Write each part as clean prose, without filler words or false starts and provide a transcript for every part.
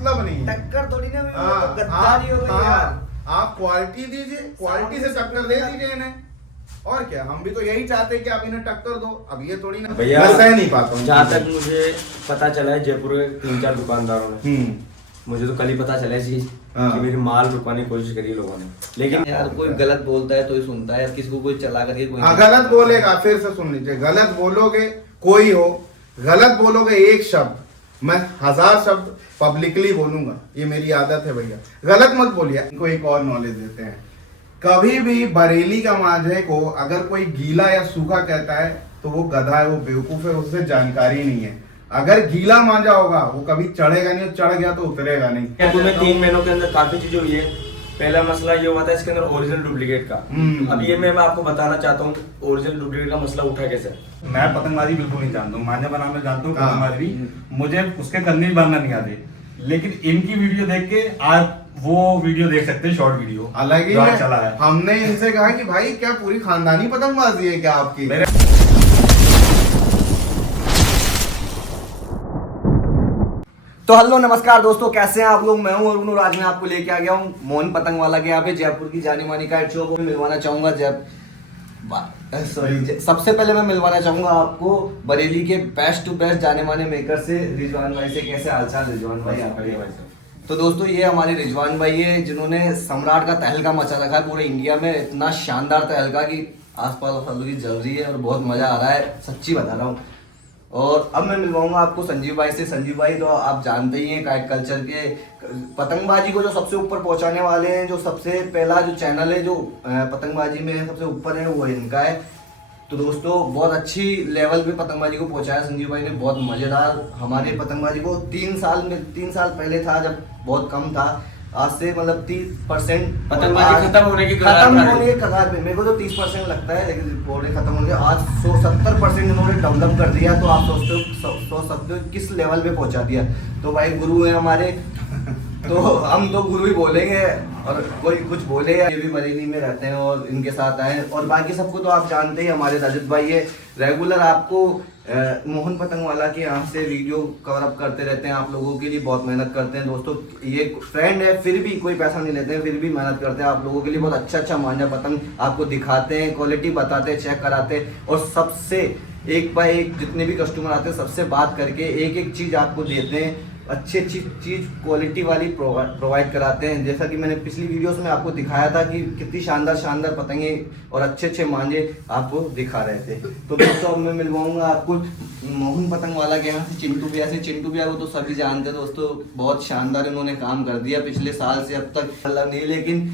मतलब नहीं है। टक्कर थोड़ी ना, हाँ, गद्दारी हो गई यार। आप क्वालिटी दीजिए, क्वालिटी से टक्कर दे दीजिए इन्हें। और क्या, हम भी तो यही चाहते हैं कि आप इन्हें टक्कर दो। अब ये थोड़ी ना भैया, मैं सह नहीं पाता हूँ। जहाँ तक मुझे पता चला है जयपुर के 3-4 दुकानदारों ने, मुझे तो कल ही पता चला इस चीज हाँ। कि मेरी माल रुकवाने की कोशिश करी लोगों ने। लेकिन यार कोई गलत बोलता है तो ही सुनता है यार, किसी को कोई चला करके कोई हाँ, गलत बोलेगा, फिर से सुन लीजिए, गलत बोलोगे कोई हो, गलत बोलोगे एक शब्द, मैं 1000 शब्द पब्लिकली बोलूंगा। ये मेरी आदत है भैया, गलत मत बोलिए। इनको एक और नॉलेज देते हैं, कभी भी बरेली का मांझे को अगर कोई गीला या सूखा कहता है तो वो गधा है, वो बेवकूफ है, उससे जानकारी नहीं है। अगर गीला मांझा होगा वो कभी चढ़ेगा नहीं, चढ़ गया तो उतरेगा नहीं। क्या तुम्हें 3 महीनों के अंदर काफी चीजें हुई है। पहला मसला ये हुआ था इसके अंदर ओरिजिनल डुप्लीकेट का। अब ये मैं आपको बताना चाहता हूँ ओरिजिनल डुप्लीकेट का मसला उठा कैसे। मैं पतंगबाजी बिल्कुल नहीं जानता हूँ, मांझा बनाना जानता हूँ, हाँ। पतंगबाजी भी मुझे उसके कंनी भी बांधना नहीं आते। लेकिन इनकी वीडियो देख के आप वो वीडियो देख सकते हैं, शॉर्ट वीडियो अलग ही जो आज है। चला है। हमने इनसे कहा कि भाई क्या पूरी खानदानी पतंगबाजी है क्या आपकी? तो हेलो नमस्कार दोस्तों, कैसे हैं आप लोग। मैं हूं अरुण और आज मैं आपको लेके आ गया हूं मोहन पतंग वाला के यहाँ पे जयपुर की जानी मानी काइट शॉप में मिलवाना चाहूंगा। सबसे पहले मैं मिलवाना चाहूंगा आपको बरेली के बेस्ट टू बेस्ट जाने माने मेकर से, रिजवान भाई से। कैसे हालचाल रिजवान भाई आपके? तो दोस्तों ये हमारे रिजवान भाई है जिन्होंने सम्राट का तहलका मचा रखा है पूरे इंडिया में। इतना शानदार तहलका कि आसपास फलों की जल रही है और बहुत मजा आ रहा है, सच्ची बता रहा हूँ। और अब मैं मिलवाऊंगा आपको संजीव भाई से। संजीव भाई तो आप जानते ही हैं काइट कल्चर के, पतंगबाजी को जो सबसे ऊपर पहुंचाने वाले हैं, जो सबसे पहला जो चैनल है जो पतंगबाजी में सबसे ऊपर है वो इनका है। तो दोस्तों बहुत अच्छी लेवल पे पतंगबाजी को पहुंचाया संजीव भाई ने, बहुत मजेदार। हमारे पतंगबाजी को 3 साल पहले था जब बहुत कम था, आज से मतलब 30% पतंगबाजी खत्म होने की कगार पे। मेरे को तो 30% लगता है, लेकिन रिपोर्टें खत्म होने आज 170% इन्होंने डेवलप कर दिया। तो आप सोच सकते हो किस लेवल पे पहुंचा दिया। तो भाई गुरु है हमारे, तो हम तो गुरु ही बोलेंगे और कोई कुछ बोले। ये भी बरेली में रहते हैं और इनके साथ आए। और बाकी सबको तो आप जानते ही, हमारे रजत भाई है, रेगुलर आपको मोहन पतंग वाला के यहाँ से वीडियो कवर अप करते रहते हैं, आप लोगों के लिए बहुत मेहनत करते हैं। दोस्तों ये फ्रेंड है, फिर भी कोई पैसा नहीं लेते हैं, फिर भी मेहनत करते हैं आप लोगों के लिए। बहुत अच्छा मांझा पतंग आपको दिखाते हैं, क्वालिटी बताते हैं, चेक कराते हैं और सबसे एक बाय एक जितने भी कस्टमर आते हैं सबसे बात करके एक एक चीज़ आपको देते हैं, अच्छी चीज़ क्वालिटी वाली प्रोवाइड कराते हैं। जैसा कि मैंने पिछली वीडियोस में आपको दिखाया था कि कितनी शानदार पतंगे और अच्छे मांझे आपको दिखा रहे थे। तो दोस्तों अब मैं मिलवाऊंगा आपको मोहन पतंग वाला के यहाँ से चिंटू भैया से। चिंटू भैया को तो सभी जानते हैं दोस्तों, बहुत शानदार इन्होंने काम कर दिया पिछले साल से अब तक, मतलब नहीं, लेकिन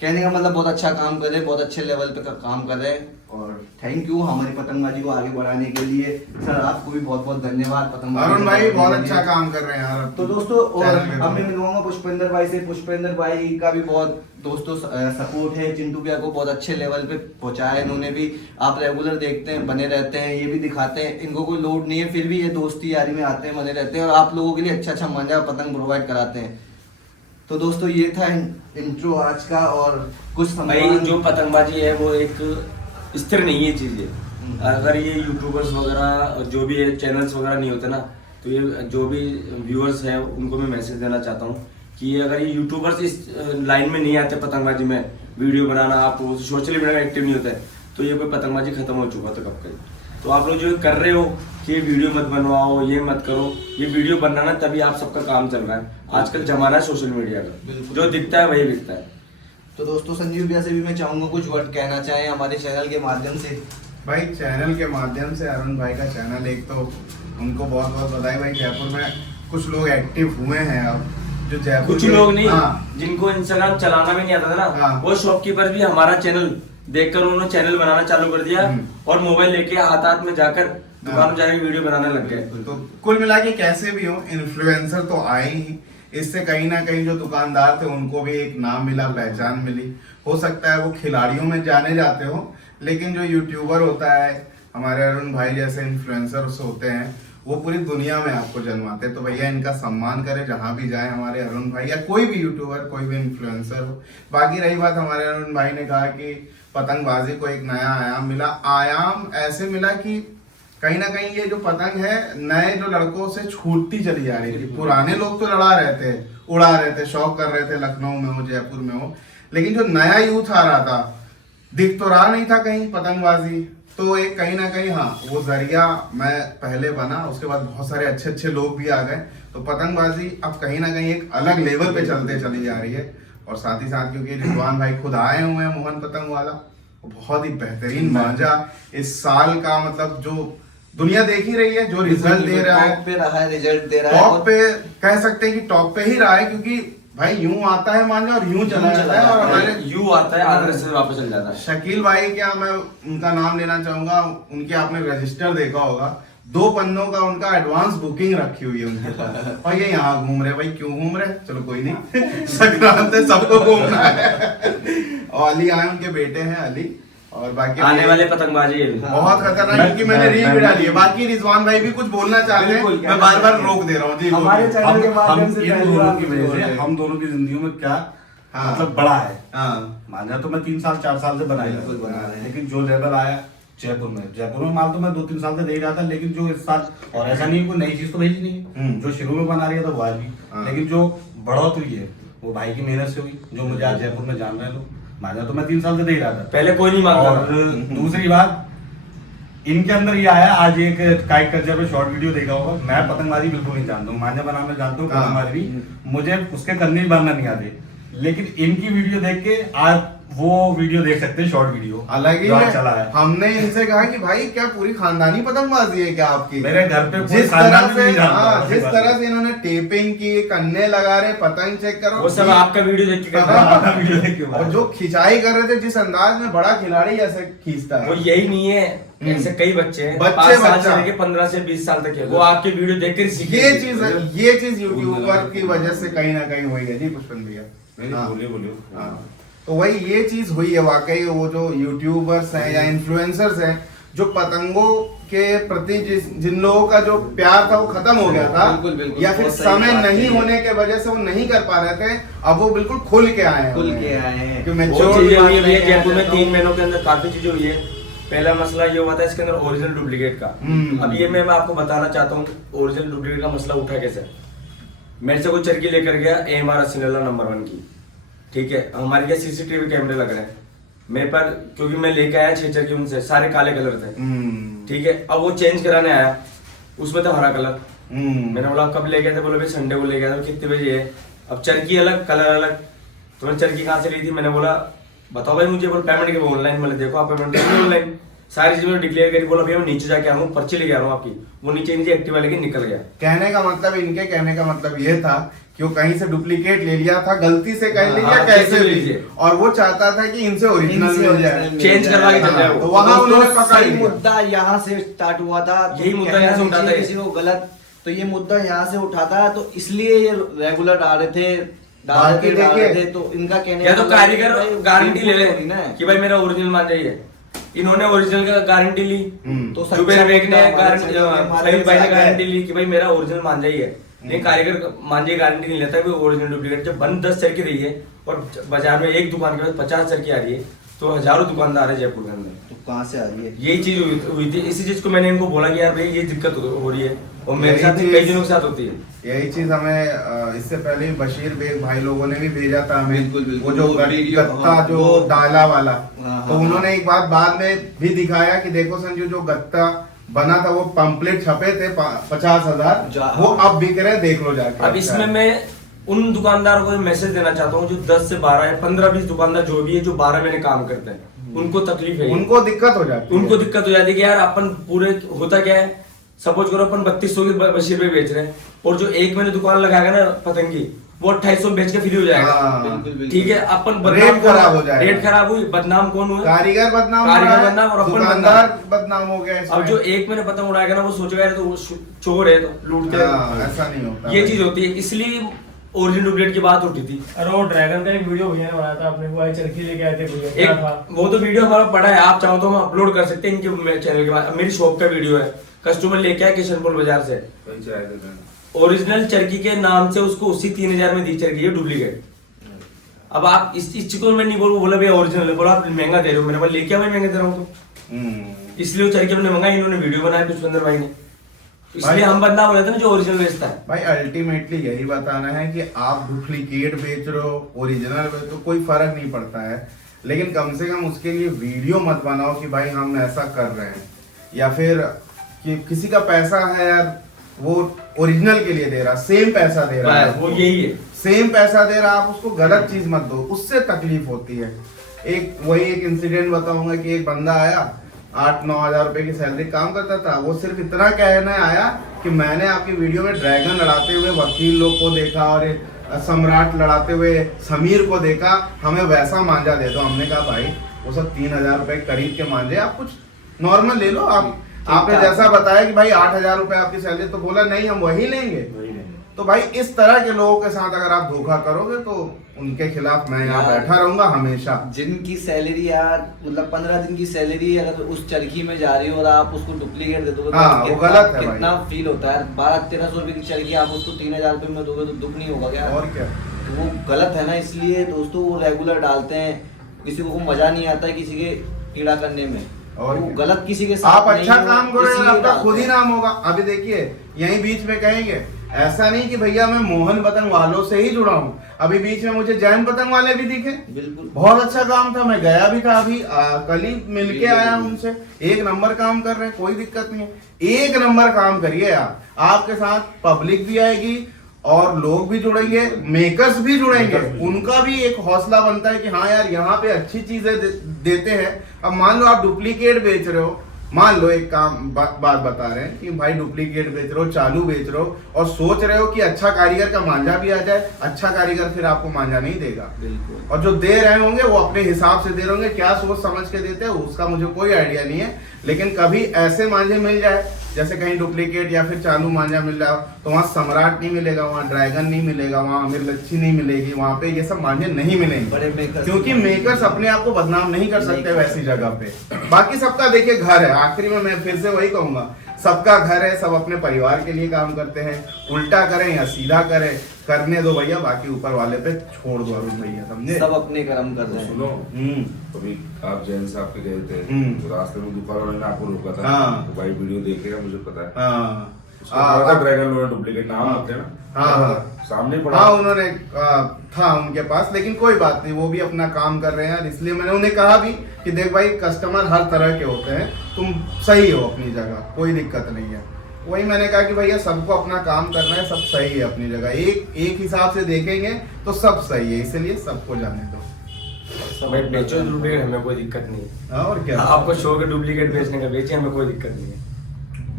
कहने का मतलब बहुत अच्छा काम कर रहे हैं, बहुत अच्छे लेवल पे काम कर रहे हैं। और थैंक यू हमारी पतंगबाजी को आगे बढ़ाने के लिए। सर आपको भी बहुत बहुत धन्यवाद। पतंगबाजी अरुण भाई बहुत अच्छा काम कर रहे हैं यार। तो दोस्तों और अब मैं मिलवाऊंगा पुष्पेंद्र भाई से। पुष्पेंद्र भाई का भी बहुत दोस्तों सपोर्ट है, चिंटू भैया को बहुत अच्छे लेवल पे पहुंचाया इन्होंने भी। आप रेगुलर देखते हैं, बने रहते हैं, ये भी दिखाते हैं, इनको कोई लोड नहीं है, फिर भी ये दोस्ती यारी में आते हैं, बने रहते हैं और आप लोगों के लिए अच्छा मांझा पतंग प्रोवाइड कराते हैं। तो दोस्तों ये था इंट्रो आज का। और कुछ भाई जो पतंगबाजी है वो एक स्थिर नहीं है चीज है। अगर ये यूट्यूबर्स वगैरह जो भी है चैनल्स वगैरह नहीं होते ना, तो ये जो भी व्यूअर्स हैं उनको मैं मैसेज देना चाहता हूँ कि अगर ये यूट्यूबर्स इस लाइन में नहीं आते पतंगबाजी में, वीडियो बनाना, आप सोशल मीडिया में एक्टिव नहीं होते, तो ये कोई पतंगबाजी खत्म हो चुका था कब का। तो आप लोग जो कर रहे हो कि वीडियो मत बनवाओ, ये मत करो, ये वीडियो बनाना तभी आप सबका काम चल रहा है। आजकल जमाना है सोशल मीडिया का, जो दिखता है वही बिकता है। तो दोस्तों संजीव भैया से भी मैं चाहूंगा कुछ वर्ड कहना चाहें हमारे चैनल के माध्यम से। भाई चैनल के माध्यम से अरुण भाई का चैनल, एक तो उनको बहुत बहुत बधाई भाई। जयपुर में कुछ लोग एक्टिव हुए हैं अब, जो जयपुर कुछ लोग नहीं, हाँ, जिनको इंस्टाग्राम चलाना भी नहीं आता था ना, हाँ, वो शॉपकीपर भी हमारा चैनल देखकर उन्होंने चैनल बनाना चालू कर दिया और मोबाइल लेके हाथ में जाकर दुकान में जाकर वीडियो बनाने लग गए। तो कुल मिला के कैसे भी हो, इन्फ्लुएंसर तो आए ही, इससे कहीं ना कहीं जो दुकानदार थे उनको भी एक नाम मिला, पहचान मिली। हो सकता है वो खिलाड़ियों में जाने जाते हो, लेकिन जो यूट्यूबर होता है, हमारे अरुण भाई जैसे इन्फ्लुएंसर्स होते हैं, वो पूरी दुनिया में आपको जन्माते हैं। तो भैया इनका सम्मान करें जहां भी जाए हमारे अरुण भाई, या कोई भी यूट्यूबर, कोई भी इन्फ्लुएंसर हो। बाकी रही बात, हमारे अरुण भाई ने कहा कि पतंगबाजी को एक नया आयाम मिला। आयाम ऐसे मिला कि कहीं ना कहीं ये जो पतंग है नए जो लड़कों से छूटती चली जा रही थी। पुराने लोग तो लड़ा रहे थे, उड़ा रहे थे, शौक कर रहे थे, लखनऊ में हो, जयपुर में हो, लेकिन जो नया यूथ आ रहा था दिख तो रहा नहीं था कहीं पतंगबाजी। तो एक कहीं ना कहीं हाँ वो जरिया मैं पहले बना, उसके बाद बहुत सारे अच्छे अच्छे लोग भी आ गए, तो पतंगबाजी अब कहीं ना कहीं एक अलग लेवल पे चलते चली जा रही है। और साथ ही साथ क्योंकि रिजवान भाई खुद आए हुए हैं मोहन पतंग वाला, बहुत ही बेहतरीन मांझा इस साल का, मतलब जो दुनिया देख ही रही है, जो रिजल्ट दे रहा है, टॉप पे रहा है, रिजल्ट दे रहा है, टॉप पे कह सकते हैं कि टॉप पे ही रहा है, क्योंकि भाई यूं आता है मांझा और यूं चला जाता है। और हमारे यू आता है आधे रास्ते से वापस चल जाता है। शकील भाई, क्या मैं उनका नाम लेना चाहूंगा, उनके आपने रजिस्टर देखा होगा, 2 पन्नों का उनका एडवांस बुकिंग रखी हुई है उनके पास, और ये यहाँ घूम रहे। भाई क्यों घूम रहे, चलो कोई नहीं संक्रांत है, सबको घूमना है। और अली आए, उनके बेटे हैं अली, और बाकी आने वाले पतंगबाजी है। बहुत खतरनाक, क्योंकि मैंने रील भी डाली है। बाकी रिजवान भाई भी कुछ बोलना चाहते हैं, मैं बार बार रोक दे रहा हूँ जी। हमारे बोलिए। चैनल के माध्यम से इन पहली दोनों बार की वजह से हम दोनों की जिंदगियों में क्या हाँ। मतलब बड़ा है। हाँ मांझा तो मैं 3 साल 4 साल से बना ही बिल्कुल बना रहे हैं। लेकिन जो लेवल आया जयपुर में माल तो मैं 2-3 साल से दे ही रहा था, लेकिन जो इस साल, और ऐसा नहीं है कोई नई चीज तो भेजी नहीं है, जो शुरू में बना रही है तो वो आज भी, हाँ। लेकिन जो बढ़ोतरी है वो भाई की मेहनत से हुई, जो मुझे आज जयपुर में जान रहे हैं लोग। मांझा तो मैं 3 साल से दे ही रहा था, पहले कोई नहीं मांगता और था। दूसरी बात इनके अंदर ये आया, आज एक काइट कल्चर पे शॉर्ट वीडियो देखा होगा, मैं पतंगबाजी बिल्कुल नहीं जानता हूँ, मांझा बनाना जानता हूँ, हाँ। पतंगबाजी भी, मुझे उसके कंनी भी बांधना नहीं आते, लेकिन इनकी वीडियो देख के आज वो वीडियो देख सकते हैं, शॉर्ट वीडियो अलग ही जो आज है। चला है। हमने इनसे कहा कि भाई क्या पूरी खानदानी पतंगबाजी है क्या आपकी? मेरे घर पे कोई जिस खानदान तरह भी नहीं से जानता, हाँ, ऐसी जिस बात तरह है। से इन्होंने टेपिंग की, कन्ने लगा रहे, पतंग चेक करो, वो सब आपका वीडियो देख के करता है। वीडियो देख के और जो खिंचाई कर रहे थे जिस अंदाज में, बड़ा खिलाड़ी ऐसे खींचता वो है। यही नहीं है, ऐसे कई बच्चे हैं, बच्चे 5 साल से बच्चा। लेके 15 से 20 साल तक के, वो आपके वीडियो देखकर सीखे। ये चीज यूट्यूबर की वजह से कहीं ना कहीं हुई है जी पुष्पन भैया। हाँ। बोलिए हाँ। तो वही ये चीज हुई है वाकई, वो जो यूट्यूबर्स हैं या इन्फ्लुएंसर्स हैं, जो पतंगों के प्रति जिन लोगों का जो प्यार था वो खत्म हो गया था, बिल्कुल, बिल्कुल, या फिर बहुत सही समय बात नहीं है। होने के वजह से वो नहीं कर पा रहे थे, अब वो बिल्कुल खुल के आए हैं। खुल के आए हैं। कि वो mature चीजें बात हुई है नहीं भैया जयपुर में कहता 3 हूँ। महीनों के अंदर काफी चीजें हुई है। पहला मसला ये हुआ था इसके अंदर ओरिजिनल डुप्लीकेट का। अब ये मैं आपको बताना चाहता हूँ ओरिजिनल डुप्लीकेट का मसला उठा कैसे। मेरे से कोई चरखी लेकर गया AMR 80 नंबर 1 की, ठीक है, हमारे यहाँ CCTV कैमरे लग रहे हैं मेरे पर, क्योंकि मैं लेके आया 6 चरखी, उनसे सारे काले कलर थे, ठीक है। अब वो चेंज कराने आया, उसमें था हरा कलर। मैंने बोला कब ले गए थे, बोला भाई संडे को ले गया था, कितने बजे है। अब चरखी अलग कलर अलग, तो मैंने चरखी कहाँ से ली थी, मैंने बोला बताओ भाई मुझे, बोला पेमेंट के ऑनलाइन, मैंने देखो आप पेमेंट ऑनलाइन, सारी चीजें डिक्लेयर करी। बोला भैया मैं नीचे जाके आ रहा हूँ, पर्ची लेके आ रहा हूँ आपकी। वो नीचे नीचे एक्टिवा लेके निकल गया। कहने का मतलब, इनके कहने का मतलब ये था कि वो कहीं से डुप्लीकेट ले लिया था, गलती से कह लिया, हाँ, कैसे कैसे भी, लीजिए। और वो चाहता था कि इनसे ओरिजिनल मिल जाए, चेंज करवा के चल जाए वो। तो वहाँ उन्होंने दोस्तों, पकड़ सही लिया। मुद्दा यहाँ से स्टार्ट हुआ था। तो यही मुद्दा कहना यहाँ से नहीं उठाता चाहिए है। किसी को गलत, तो ये मुद्दा यहाँ से उठाता है, तो इसलिए ये रेगुलर डाल रहे थे, बाकी डाल रहे देखिए, थे। तो इनका कहने या तो का मतलब है कि कारीगर भाई गारंटी ले ले थोड़ी ना है। कि भाई मेरा ओरिजिनल मान जाइए। इन्होंने ओरिजिनल का गारंटी ली, तो जुबेर बेग ने सच्चा गारंटी, हमारे फरीद भाई ने साथ है। गारंटी ली कि भाई मेरा ओरिजिनल मान जाइए। लेकिन कारीगर मांझे गारंटी नहीं लेता है ओरिजिनल डुप्लीकेट। जब बंद 10 चरखी रही है और बाजार में एक दुकान के बाद 50 चरखी आ रही है, तो हजारों दुकानदार है जयपुर के अंदर। तो कहाँ से आ रही है? यही चीज हुई थी। इसी चीज को मैंने इनको बोला कि यार भाई ये दिक्कत हो रही है, और मेरे यही साथ नहीं, चीज- कई जनों के साथ होती है। यही चीज हमें इससे पहले भी बशीर बेग भाई लोगों ने भी भेजा था हमें, बिल्कुल, बिल्कुल। वो जो वो वीडियो, गत्ता हाँ, जो वो- डाला वाला, हाँ, तो हाँ, उन्होंने एक बात बाद में भी दिखाया कि देखो संजू, जो गत्ता बना था वो पंपलेट छपे थे 50,000, वो अब बिक रहे, देख लो जाके। अब इसमें मैं उन दुकानदारों को मैसेज देना चाहता हूँ जो 10 से 12 या 15-20 दुकानदार जो भी है, जो 12 महीने काम करते हैं, उनको तकलीफ है। उनको दिक्कत हो जाती है। उनको दिक्कत हो जाती है कि यार अपन पूरे, होता क्या है, सपोज करो अपन 3200 की बशीर पे बेच रहे हैं, और जो एक महीने दुकान लगाएगा ना पतंगी, वो 2800 बेच के फ्री हो जाएगा। हाँ। बिल्कुल, बिल्कुल। ठीक है, अपन रेट खराब हो जाएगा। रेट खराब हुई, बदनाम कौन हुआ? कारीगर बदनाम हो कारीगर रहा है, बदनाम और अपन दुकानदार बदनाम हो गया इसमें। अब जो एक महीने पतंग उड़ाएगा ना, वो सोचेगा यार तो वो चोर है, तो लूटते हाँ, हैं। ऐसा नहीं होता ये भाई। चीज होती है, इसलिए ओरिजिनल डुप्लीकेट की बात उठी थी। अरे वो ड्रैगन का एक वीडियो भैया ने बनाया था, अपने को आई चरखी लेके आए थे भैया, क्या एक था? वो तो वीडियो हमारा पड़ा है, आप चाहो तो हम अपलोड कर सकते हैं इनके चैनल के बाद। मेरी शॉप का वीडियो है, कस्टमर लेके आया किशनपुर बाजार से, ओरिजिनल चरखी के नाम से उसको उसी 3000 में दी चरखी है डुप्लीकेट। अब आप इस चीज को मैं नहीं बोला भैया ओरिजिनल है, बोला आप महंगा दे रहे हो, मैंने बोला लेके आओ, मैं महंगा दे रहा हूँ। तो इसलिए वो चरखी हमने मंगाई, इन्होंने वीडियो बनाया पुष्पेंद्र भाई ने, इसलिए हम बदनाम हो जाते हैं ना जो ओरिजिनल बेचता है। भाई अल्टीमेटली यही बताना है कि आप डुप्लीकेट बेच रहे हो ओरिजिनल बेच रहे हो, कोई फर्क नहीं पड़ता है, लेकिन कम से कम उसके लिए वीडियो मत बनाओ कि भाई हम ऐसा कर रहे हैं, या फिर कि किसी का पैसा है यार वो ओरिजिनल के लिए दे रहा, सेम पैसा दे रहा है, वो यही है, सेम पैसा दे रहा, आप उसको गलत चीज मत दो, उससे तकलीफ होती है। एक इंसिडेंट बताऊंगा कि एक बंदा आया 8-9 हजार रुपए की सैलरी काम करता था, वो सिर्फ इतना कहने आया कि मैंने आपकी वीडियो में ड्रैगन लड़ाते हुए वकील लोग को देखा और सम्राट लड़ाते हुए समीर को देखा, हमें वैसा मांझा दे दो। हमने कहा भाई वो सब 3,000 रुपए खरीद के मांझे, आप कुछ नॉर्मल ले लो। आपने जैसा बताया कि भाई 8,000 रुपए आपकी सैलरी, तो बोला नहीं हम वही लेंगे। तो भाई इस तरह के लोगों के साथ अगर आप धोखा करोगे तो उनके खिलाफ मैं यहाँ बैठा रहूंगा हमेशा। जिनकी सैलरी यार मतलब 15 दिन की सैलरी अगर उस चरखी में जा रही हो और आप उसको डुप्लीकेट दे दोगे तो हाँ, वो गलत है कितना भाई। फील होता है। 1200-1300 रुपए की चरखी आप उसको 3,000 रुपए में दोगे तो दुख नहीं होगा क्या? और क्या, तो वो गलत है ना, इसलिए दोस्तों वो रेगुलर डालते हैं, किसी को मजा नहीं आता है किसी के कीड़ा करने में, और वो क्या? गलत किसी के साथ आप नहीं अच्छा हो, काम करो यार, इसलिए आपका डालते खुद ही हैं। नाम होगा। अभी देखिए यहीं बीच में कहेंगे ऐसा नहीं कि भैया मैं मोहन पतंग वालों से ही जुड़ा हूँ, अभी बीच में मुझे जैन पतंग वाले भी दिखे, बिल्कुल बहुत अच्छा काम था, मैं गया भी था, अभी कल ही मिलके आया उनसे, एक नंबर काम कर रहे हैं, कोई दिक्कत नहीं है। एक नंबर काम करिए यार, आपके साथ पब्लिक भी आएगी और लोग भी जुड़ेंगे, मेकर्स भी जुड़ेंगे, उनका भी एक हौसला बनता है कि हाँ यार यहाँ पे अच्छी चीजें देते हैं। अब मान लो आप डुप्लीकेट बेच रहे हो, मान लो एक काम बात बता रहे हैं कि भाई डुप्लीकेट बेच रहे हो, चालू बेच रहे हो और सोच रहे हो कि अच्छा कारीगर का मांझा भी आ जाए, अच्छा कारीगर फिर आपको मांझा नहीं देगा। बिल्कुल। और जो दे रहे होंगे वो अपने हिसाब से दे रहे होंगे, क्या सोच समझ के देते हैं उसका मुझे कोई आइडिया नहीं है, लेकिन कभी ऐसे मांझे मिल जाए जैसे कहीं डुप्लीकेट या फिर चालू मांझा मिल रहा हो तो वहाँ सम्राट नहीं मिलेगा, वहाँ ड्रैगन नहीं मिलेगा, वहाँ अमीर लच्छी नहीं मिलेगी, वहाँ पे ये सब मांझे नहीं मिलेंगे, बड़े मेकर्स, क्योंकि मेकर्स अपने आप को बदनाम नहीं कर सकते वैसी जगह पे। बाकी सबका देखिए घर है, आखिरी में मैं फिर से वही कहूंगा, सबका घर है, सब अपने परिवार के लिए काम करते हैं, उल्टा करें या सीधा करें, करने दो भैया, बाकी ऊपर वाले पे छोड़ दो अरुण भैया, समझे? सब अपने कर्म कर रहे हैं। सुनो, हम्म, अभी आप जैन साहब के गए थे, तो रास्ते में दुकान वाले ने आपको रोका था, हाँ। तो भाई वीडियो देखेगा मुझे पता है, हाँ उसको पता था ड्रैगन लोड डुप्लीकेट नाम आते हैं ना, हाँ, हाँ। सामने पड़ा, हाँ उन्होंने था उनके पास, लेकिन कोई बात नहीं, वो भी अपना काम कर रहे हैं, इसलिए मैंने उन्हें कहा भी कि देख भाई कस्टमर हर तरह के होते हैं, तुम सही हो अपनी जगह, कोई दिक्कत नहीं है। वही मैंने कहा कि भैया सबको अपना काम करना है, सब सही है अपनी जगह, एक हिसाब से देखेंगे तो सब सही है, इसलिए सबको जाने दो। भाई बेचो डुप्लीकेट, हमें कोई दिक्कत नहीं है। और क्या, आपको शौक है डुप्लीकेट बेचने का, बेचे, हमें कोई दिक्कत नहीं है।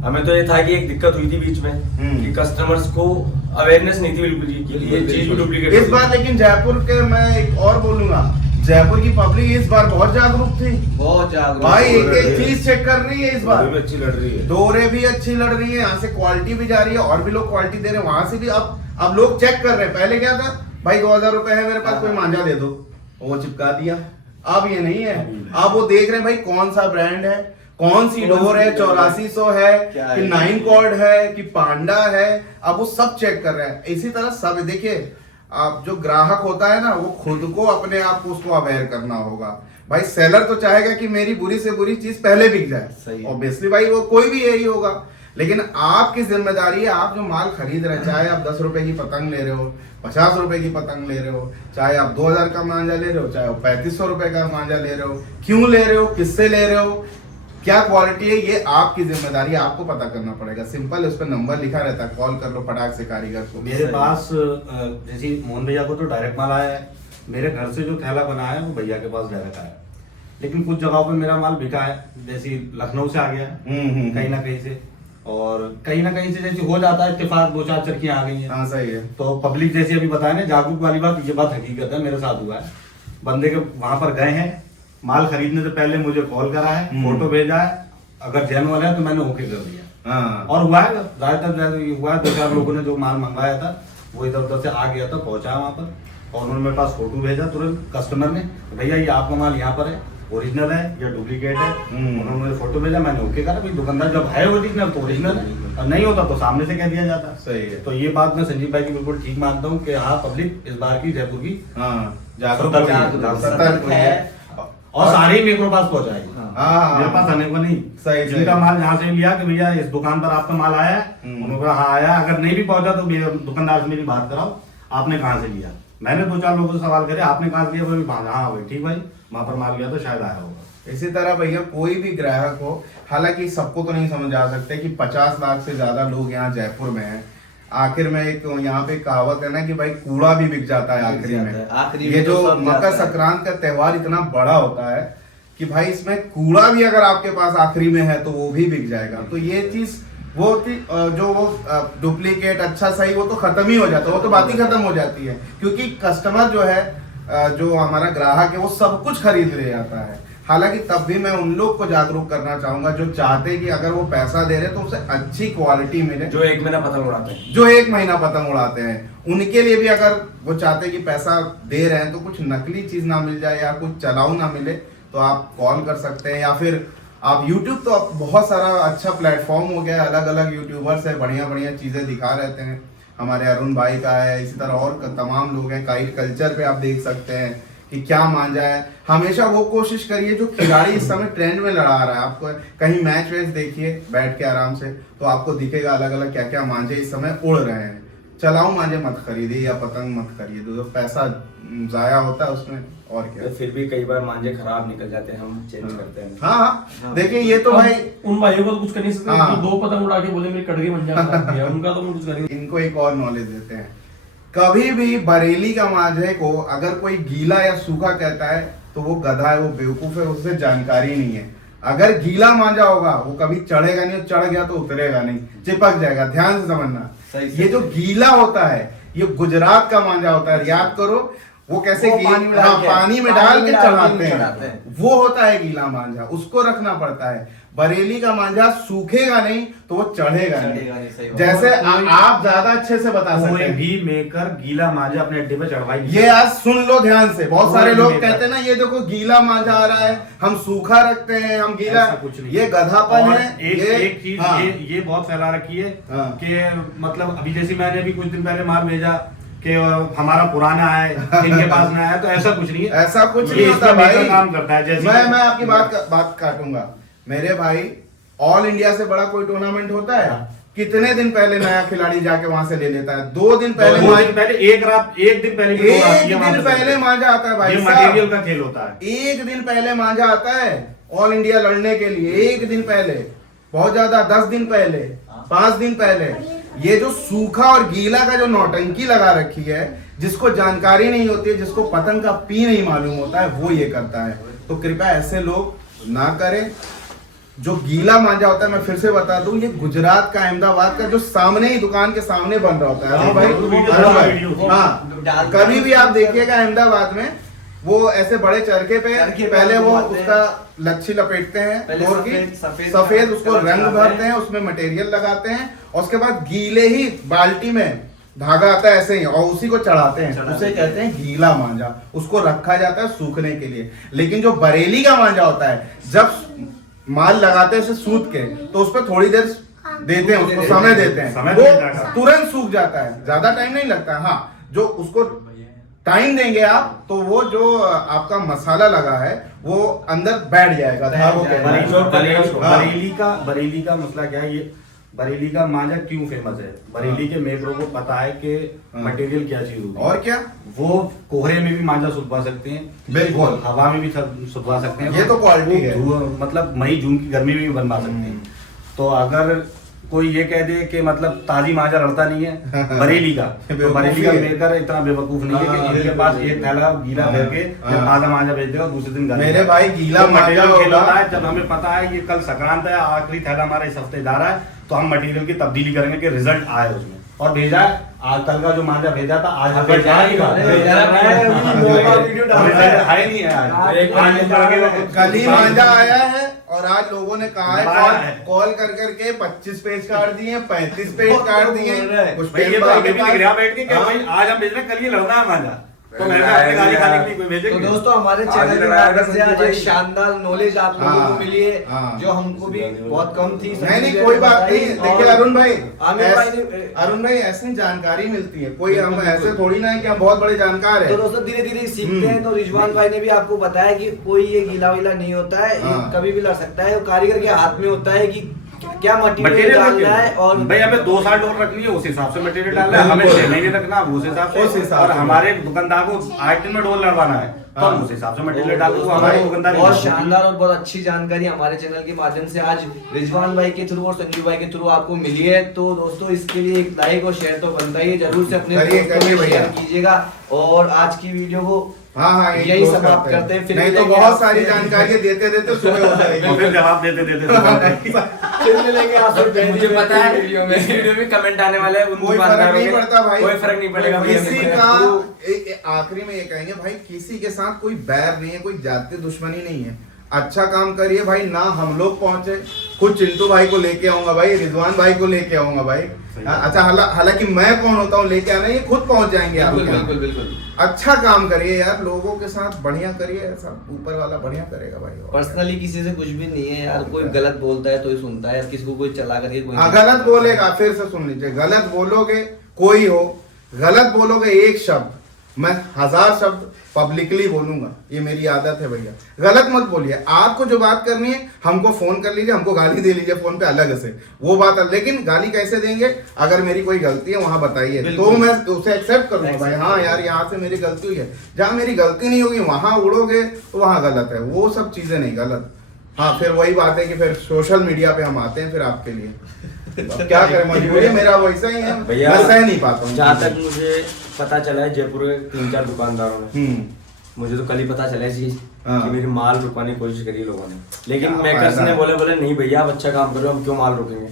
हमें तो ये था कि एक दिक्कत हुई थी बीच में कि कस्टमर्स को अवेयरनेस नहीं थी बिल्कुल ही कि ये चीज भी डुप्लीकेट इस बार लेकिन जयपुर के मैं एक और बोलूंगा, जयपुर की पब्लिक इस बार बहुत जागरूक थी, बहुत जागरूक भाई एक रही एक है। चीज चेक कर रही है इस बार, भी अच्छी लड़ रही है, डोरे भी अच्छी लड़ रही है, यहाँ से क्वालिटी भी जा रही है और भी लोग क्वालिटी दे रहे हैं, वहां से भी अब लोग चेक कर रहे हैं। पहले क्या था भाई 2,000 रुपए है मेरे पास, कोई मांझा दे दो, वो चिपका दिया। अब ये नहीं है, अब वो देख रहे हैं भाई कौन सा ब्रांड है, कौन सी डोर है, 8400 है क्या कि है? 9 कॉर्ड है कि पांडा है, अब वो सब चेक कर रहे हैं। इसी तरह सब देखिए, आप जो ग्राहक होता है ना वो खुद को अपने आप को उसको अवेयर करना होगा। भाई सेलर तो चाहेगा कि मेरी बुरी से बुरी चीज पहले बिक जाए, सही है। ऑब्वियसली भाई वो कोई भी यही होगा, लेकिन आपकी जिम्मेदारी है, आप जो माल खरीद रहे हैं, चाहे आप 10 रुपए की पतंग ले रहे हो, 50 रुपए की पतंग ले रहे हो, चाहे आप 2,000 का मांझा ले रहे हो, चाहे आप 3500 रुपए का मांझा ले रहे हो, क्यों ले रहे हो, किससे ले रहे हो, क्या क्वालिटी है, ये आपकी जिम्मेदारी है, आपको पता करना पड़ेगा। सिंपल, उस पर नंबर लिखा रहता है, कॉल कर लो फटाक से कारीगर को। मेरे पास जैसे मोहन भैया को तो डायरेक्ट माल आया है, मेरे घर से जो थैला बना है वो भैया के पास डायरेक्ट आया, लेकिन कुछ जगहों पे मेरा माल बिका है, जैसे लखनऊ से आ गया है, कहीं ना कहीं से, और कहीं ना कहीं से जैसे हो जाता है इत्तेफाक, 2-4 चरखियां आ गई हैं। हाँ सही है। तो पब्लिक जैसे अभी बताया ना, जागरूक वाली बात, ये बात हकीकत है, मेरे साथ हुआ है। बंदे के वहां पर गए हैं, माल खरीदने से पहले मुझे कॉल करा है, फोटो भेजा है, अगर जैन वाला है तो मैंने ओके कर दिया। हाँ और हुआ है ज्यादातर ये हुआ है, 2-4 लोगों ने जो माल मंगवाया था वो इधर उधर से आ गया था, पहुंचा वहां पर, और उन्होंने मेरे पास फोटो भेजा तुरंत कस्टमर ने, भैया ये आपका माल यहाँ पर है, ओरिजिनल है या डुप्लीकेट है। उन्होंने फोटो भेजा, मैंने ओके करा, भाई दुकानदार जब है ओरिजिनल तो ओरिजिनल है, और नहीं होता तो सामने से कह दिया जाता। सही है। तो ये बात मैं संजीव भाई की बिल्कुल ठीक मानता हूँ कि हाँ पब्लिक इस बार की जयपुर की हाँ जागरूक सतर्क है, जागरूक सतर्क है। और सारे ही मेरे पास पहुंचाएगी। हाँ मेरे पास आने को नहीं, सही जिनका माल जहाँ से लिया कि भैया इस दुकान पर आपका माल आया है, उन्होंने कहा हाँ आया, अगर नहीं भी पहुंचा तो मेरे दुकानदार से मेरी बात कराओ, आपने कहाँ से लिया। मैंने 2-4 लोगों से सवाल करे आपने कहाँ से लिया, वो भी हाँ भाई ठीक भाई वहां पर माल गया तो शायद आया होगा। इसी तरह भैया कोई भी ग्राहक हो, हालांकि सबको तो नहीं समझ आ सकते कि 50 लाख से ज्यादा लोग यहाँ जयपुर में हैं। आखिर में एक यहाँ पे कहावत है ना कि भाई कूड़ा भी बिक जाता है आखिरी में। आखिरी ये में जो तो सब मकर जाता है। संक्रांत का त्योहार इतना बड़ा होता है कि भाई इसमें कूड़ा भी अगर आपके पास आखिरी में है तो वो भी बिक जाएगा। तो ये चीज वो थी जो वो डुप्लीकेट अच्छा सही वो तो खत्म ही हो जाता है, वो तो बात ही खत्म हो जाती है, क्योंकि कस्टमर जो है जो हमारा ग्राहक है वो सब कुछ खरीद ले जाता है। हालांकि तब भी मैं उन लोग को जागरूक करना चाहूंगा जो चाहते हैं कि अगर वो पैसा दे रहे तो उसे अच्छी क्वालिटी मिले, जो 1 महीना पतंग उड़ाते हैं, जो 1 महीना पतंग उड़ाते हैं, उनके लिए भी अगर वो चाहते हैं कि पैसा दे रहे हैं तो कुछ नकली चीज ना मिल जाए या कुछ चलाऊ ना मिले, तो आप कॉल कर सकते हैं। या फिर आप YouTube तो अब बहुत सारा अच्छा प्लेटफॉर्म हो गया है, अलग अलग यूट्यूबर्स है, बढ़िया बढ़िया चीजें दिखा रहते हैं। हमारे अरुण भाई का है, इसी तरह और तमाम लोग हैं। काइट कल्चर पे आप देख सकते हैं कि क्या मांझा है। हमेशा वो कोशिश करिए जो खिलाड़ी इस समय ट्रेंड में लड़ा रहा है। आपको कहीं मैच वैच देखिए बैठ के आराम से, तो आपको दिखेगा अलग अलग क्या क्या मांझे इस समय उड़ रहे हैं। चलाऊ मांझे मत खरीदिए या पतंग मत खरीदिए, तो पैसा जाया होता है उसमें और क्या। तो फिर भी कई बार मांझे खराब निकल जाते हैं, हम चेंज करते हैं। हाँ हाँ देखिए ये तो भाई उन भाइयों को तो कुछ कर नहीं सकते, हाँ। तो 2 पतंग उड़ा के बोले मेरी कट गई मंजा खराब दिया, उनका तो हम कुछ कर नहीं। इनको एक और नॉलेज देते हैं। कभी भी बरेली का मांझे को अगर कोई गीला या सूखा कहता है तो वो गधा है, वो बेवकूफ है, उससे जानकारी नहीं है। अगर गीला मांझा होगा वो कभी चढ़ेगा नहीं, चढ़ गया तो उतरेगा नहीं, चिपक जाएगा। ध्यान से समझना, सही ये जो गीला होता है ये गुजरात का मांझा होता है। याद करो वो कैसे वो पानी में डाल के- पानी में डाल के चढ़ाते चढ़ाते हैं, हैं। वो होता है गीला मांझा, उसको रखना पड़ता है। बरेली का मांझा सूखेगा नहीं तो वो चढ़ेगा चढ़ेगा नहीं, सही नहीं। बात। जैसे और आप ज्यादा अच्छे से बता सकते कोई हैं। भी मेकर गीला मांझा अपने अड्डे पे चढ़वाई नहीं। ये आज सुन लो ध्यान से, बहुत सारे कोई लोग मेकर। कहते हैं ना ये देखो गीला मांझा आ रहा है, हम सूखा रखते हैं, हम गीला, ऐसा कुछ नहीं। ये गधापन और है। एक चीज हाँ, ये बहुत फैला रखी है हाँ। कि मतलब अभी जैसे मैंने अभी कुछ दिन पहले माल भेजा कि हमारा पुराना है इनके पास में आया, तो ऐसा कुछ नहीं है। ऐसा कुछ ये नहीं इसमें होता मेकर भाई। काम करता है। जैसे मैं आपकी बात काटूंगा। मेरे भाई ऑल इंडिया से बड़ा कोई टूर्नामेंट होता है, हाँ। कितने दिन पहले नया खिलाड़ी जाके वहां से ले लेता है? 2 दिन पहले दो दिन पहले एक दिन पहले भी लोग आती है वहां दिन से पहले मांझा आता है भाई ये साहब। मटेरियल का खेल होता है। 1 दिन पहले मांझा आता है ऑल इंडिया लड़ने के लिए, 1 दिन पहले, बहुत ज्यादा 10 दिन पहले, 5 दिन पहले। ये जो सूखा और गीला का जो नौटंकी लगा रखी है, जिसको जानकारी नहीं होती है, जिसको पतंग का पी नहीं मालूम होता है, वो ये करता है। तो कृपया ऐसे लोग ना करें। जो गीला मांझा होता है, मैं फिर से बता दूं, ये गुजरात का, अहमदाबाद का, जो सामने ही दुकान के सामने बन रहा होता है। हाँ भाई, हाँ, कभी भी आप देखिएगा अहमदाबाद में वो ऐसे बड़े चरखे पे चरखे पे पहले वो घुमाते उसका लच्छी लपेटते हैं, पहले डोर की, सफेद उसको कलर रंग लगाते भरते हैं। हैं, उसमें मटेरियल लगाते हैं और उसके बाद गीले ही बाल्टी में धागा आता है ऐसे ही और उसी को चढ़ाते हैं। उसे कहते हैं गीला मांझा। उसको रखा जाता है सूखने के लिए। लेकिन जो बरेली का मांझा होता है, जब माल लगाते हैं सूत के, तो उस पर थोड़ी देर देते हैं, उसको समय देते हैं, समय वो देना है। तुरंत सूख जाता है, ज्यादा टाइम नहीं लगता। हाँ, जो उसको टाइम देंगे आप तो वो जो आपका मसाला लगा है वो अंदर बैठ जाएगा धागों के अंदर। हाँ। बरेली का मसला क्या है? ये बरेली का मांझा क्यों फेमस है? बरेली के मेकरों को पता है कि हाँ। मटेरियल क्या चीज होती है। और क्या, वो कोहरे में भी मांझा सुलवा सकते हैं, बिल्कुल। हवा में भी सुलवा सकते हैं। ये तो क्वालिटी है। मतलब मई जून की गर्मी में भी बनवा सकते हैं। तो अगर कोई ये कह दे कि मतलब ताजी मांझा लड़ता नहीं है बरेली का, तो बरेली का मेकर इतना बेवकूफ नहीं है कि इनके पास एक थैला गीला भर के ताजा मांझा भेज देगा, दूसरे दिन मेरे भाई गीला मांझा मटेरियल खेल होगा। होता है। जब हमें पता है ये कल संक्रांत है, आखिरी थैला हमारा इस हफ्ते जा रहा है, तो हम मटेरियल की तब्दीली करेंगे कि रिजल्ट आए उसमें। और भेजा है, आज कल का जो मांझा भेजा था आज भेजा है, है नहीं है आज। कल ही मांझा आया है और आज लोगों ने कहा है आया है। कॉल कर करके 25 पेज काट दिए, 35 पेज काट दिए। कुछ भाई ये पेज तो भाई हमें के भी पास- दिख रहा बैठ के कि हाँ। भाई आज हम भेज रहे हैं, कल ये लड़ना है मांझा। तो मैं अपनी गाली खाने के लिए कोई तो भेजेंगे। दोस्तों हमारे आज चैनल के लगाया था माध्यम से आज संजू एक भाई। शानदार नॉलेज आप लोगों हाँ, को मिली है हाँ। जो हमको भी बहुत कम थी। नहीं नहीं कोई बात नहीं। देखिए अरुण भाई, आमिर भाई ने अरुण भाई ऐसी जानकारी मिलती है, कोई हम ऐसे थोड़ी ना है कि हम बहुत बड़े जानकार तो है। दोस्तों धीरे धीरे सीखते हैं। तो रिजवान भाई ने भी आपको बताया कि कोई ये गीला वीला नहीं होता है, ये हाँ। कभी भी लड़ सकता है। वो कारीगर के हाथ में होता है कि क्या मटेरियल मटेरियल डालना है। और भाई हमें 2 साल डोर रखनी है उस हिसाब से मटेरियल डालना है, हमें 6 महीने रखना है उस हिसाब उस से, हिसाब और से। हमारे दुकानदार को 8 दिन में डोर लड़वाना है तो हम हाँ। उस हिसाब से मटेरियल डाल दो हमारे दुकानदार बहुत शानदार और बहुत अच्छी जानकारी हमारे चैनल के माध्यम से आज रिजवान भाई के थ्रू और संजू भाई के थ्रू आपको मिली है। तो दोस्तों इसके लिए एक लाइक और शेयर तो बनता ही है, जरूर से अपने करिए, दोस्तों करिए में भैया। शेयर कीजिएगा। और आज की वीडियो को हाँ यही close समाप्त करते हैं। फिर नहीं तो मिलेंगे बहुत आपसे। सारी जानकारी देते देते सुबह हो जाएगी। फिर जवाब देते देते फिर मिलेंगे आपसे मुझे पता है वीडियो में। इस वीडियो में कमेंट आने वाले हैं, उन कोई फर्क दुकानदारों नहीं के- पड़ता भाई, कोई फर्क नहीं पड़ेगा भैया किसी मेरे को। का आखिरी में ये कहेंगे भाई किसी के साथ कोई बैर नहीं है, कोई जाति दुश्मनी नहीं है। अच्छा काम करिए भाई, ना हम लोग पहुंचे, खुद चिंटू भाई को लेके आऊंगा भाई, रिजवान भाई को लेके आऊंगा भाई। अच्छा हालांकि मैं कौन होता हूँ लेके आना, ये खुद पहुंच जाएंगे आपके बिल्कुल यहाँ। बिल्कुल बिल्कुल। अच्छा काम करिए यार, लोगों के साथ बढ़िया करिए, ऐसा ऊपर वाला बढ़िया करेगा भाई। पर्सनली किसी से कुछ भी नहीं है यार, कोई गलत बोलता है तो ही सुनता है, किसी को कोई चला करके कोई हाँ गलत बोलेगा, फिर से सुन लीजिए, गलत बोलोगे कोई हो, गलत बोलोगे एक शब्द, मैं 1000 शब्द पब्लिकली बोलूंगा, ये मेरी आदत है भैया। गलत मत बोलिए, आपको जो बात करनी है हमको फोन कर लीजिए, हमको गाली दे लीजिए फोन पे अलग से, वो बात है। लेकिन गाली कैसे देंगे, अगर मेरी कोई गलती है वहां बताइए तो मैं उसे एक्सेप्ट करूंगा भाई, हाँ यार यहाँ से मेरी गलती हुई है। जहाँ मेरी गलती नहीं होगी वहां उड़ोगे तो वहां गलत है, वो सब चीजें नहीं गलत। हाँ फिर वही बात है कि फिर सोशल मीडिया पे हम आते हैं फिर आपके लिए, अब क्या करें, मजबूरी मेरा वैसा ही है, भैया मैं सह नहीं पाता हूँ। जहाँ तक मुझे पता चला है जयपुर के 3-4 दुकानदारों ने, मुझे तो कल ही पता चला है चीज हाँ। कि मेरी माल रुकवाने की कोशिश करी लोगों ने, लेकिन क्या मेकर्स फायदा ने है? बोले नहीं भैया आप अच्छा काम कर रहे हो, हम क्यों माल रोकेंगे।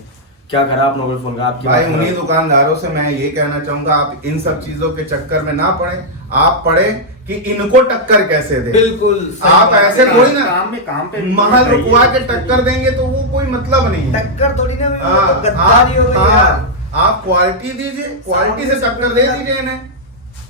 क्या करा आप नोबल फोन का, आपकी भाई बात उन्हीं करा। दुकानदारों से मैं ये कहना चाहूंगा, आप इन सब चीजों के चक्कर में ना पड़े, आप पड़े कि इनको टक्कर कैसे दे। बिल्कुल सही आप बात ऐसे है। थोड़ी ना काम पे महल रुकवा के टक्कर देंगे तो वो कोई मतलब नहीं है। टक्कर थोड़ी ना, हाँ, वो गद्दारी हो गई यार। आप क्वालिटी दीजिए, क्वालिटी से टक्कर दे दीजिए इन्हें,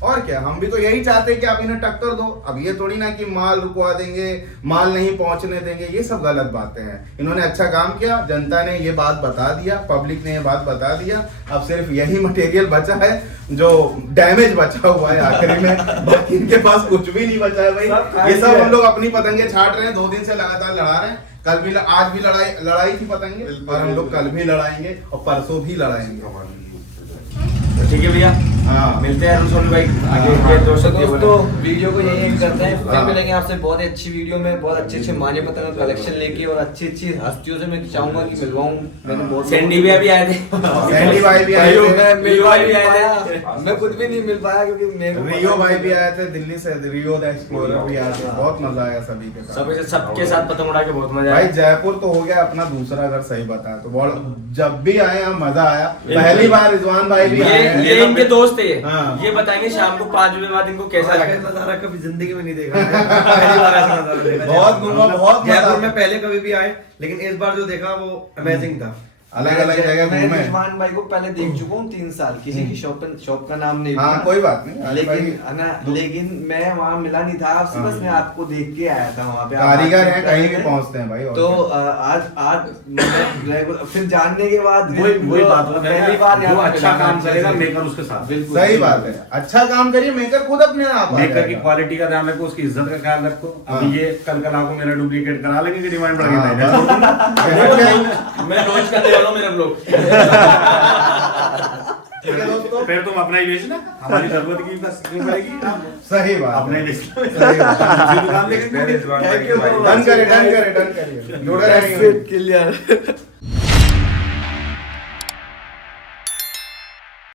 और क्या। हम भी तो यही चाहते हैं कि आप इन्हें टक्कर दो। अब ये थोड़ी ना कि माल रुकवा देंगे, माल नहीं पहुंचने देंगे, ये सब गलत बातें हैं। इन्होंने अच्छा काम किया, जनता ने ये बात बता दिया, पब्लिक ने ये बात बता दिया। अब सिर्फ यही मटेरियल बचा है जो डैमेज बचा हुआ है आखिरी में, बाकी इनके पास कुछ भी नहीं बचा है भाई। ये सब हम लोग अपनी पतंगे छाट रहे हैं, 2 दिन से लगातार लड़ा रहे हैं। कल भी आज भी लड़ाई थी पतंगे, और हम लोग कल भी लड़ाएंगे और परसों भी लड़ाएंगे। तो ठीक है भैया, हाँ मिलते हैं रुसोल भाई आगे के तो दोस्तों दोस्तों वीडियो को यही करते हैं, फिर हाँ। मिलेंगे आपसे बहुत ही अच्छी वीडियो में, बहुत अच्छे अच्छे माने पतंग कलेक्शन लेके, और अच्छी अच्छी हस्तियों से मैं चाहूंगा कि मिलवाऊं। मैंने बहुत सैंडी भी अभी आए थे, सैंडी भाई भी आए थे, मैं मिल भाई भी आए पाया, थे। मैं खुद भी नहीं मिल पाया क्योंकि मेरे को रियो पता भाई नहीं भी था। आए थे दिल्ली से, रियो द एक्सप्लोरर भी आए थे, बहुत मजा आया सभी के साथ। सबके साथ पतंग उड़ा के बहुत मजा भाई आया। जयपुर तो हो गया अपना दूसरा घर, सही बताया तो बहुत, जब भी आए हम मजा आया। पहली बार रिजवान भाई भी आए हैं। ये इनके दोस्त थे, हाँ। ये बताएंगे शाम को 5 बजे बाद इनको कैसा लगा। नजारा कभी जिंदगी में नहीं देखा है। पहली बार ऐसा नजारा देखा बहुत घूमा, बहुत मजा जयपुर आया। में पहले कभी भी आए, लेकिन इस बार जो देखा वो अमेजिंग था। अलग अलग जगह मैं घूमे। रिजवान भाई को पहले देख चुका हूँ 3 साल, किसी की शॉप का नाम नहीं हाँ लूंगा। कोई बात नहीं, अरे लेकिन भाई, है ना, लेकिन मैं वहाँ मिला नहीं था आपसे, हाँ। बस मैं आपको देख के आया था वहाँ पे। आप कारीगर बातचीत हैं, कर कहीं रहे भी थे। पहुंचते हैं भाई। और तो क्या। आज मतलब फिर जानने के बाद वही बात हो गया, पहली बार यहाँ जो पे अच्छा मिला काम आपसे। करेगा मेकर उसके साथ। बिल्कुल सही बात है, अच्छा काम करिए, मेकर खुद अपने आप आ मेकर की जाएगा। क्वालिटी का ध्यान रखो, उसकी इज्जत का ख्याल रखो। हाँ। अभी ये कल आपको मेरा डुप्लीकेट करा लेंगे कि डिमांड बढ़ हाँ, गई मैं रोज करने वाला हूँ मेरा ब्लॉग। ठीक है दोस्तों, फिर तुम अपना ही बेचना, हमारी जरूरत की बस क्यों पड़ेगी। सही बात अपना ही है। बेचना, सही बात है। दूसरी दुकान देखेंगे। डन करे, डन करे, डन करिए, जुड़े That's रहिए। it, clear।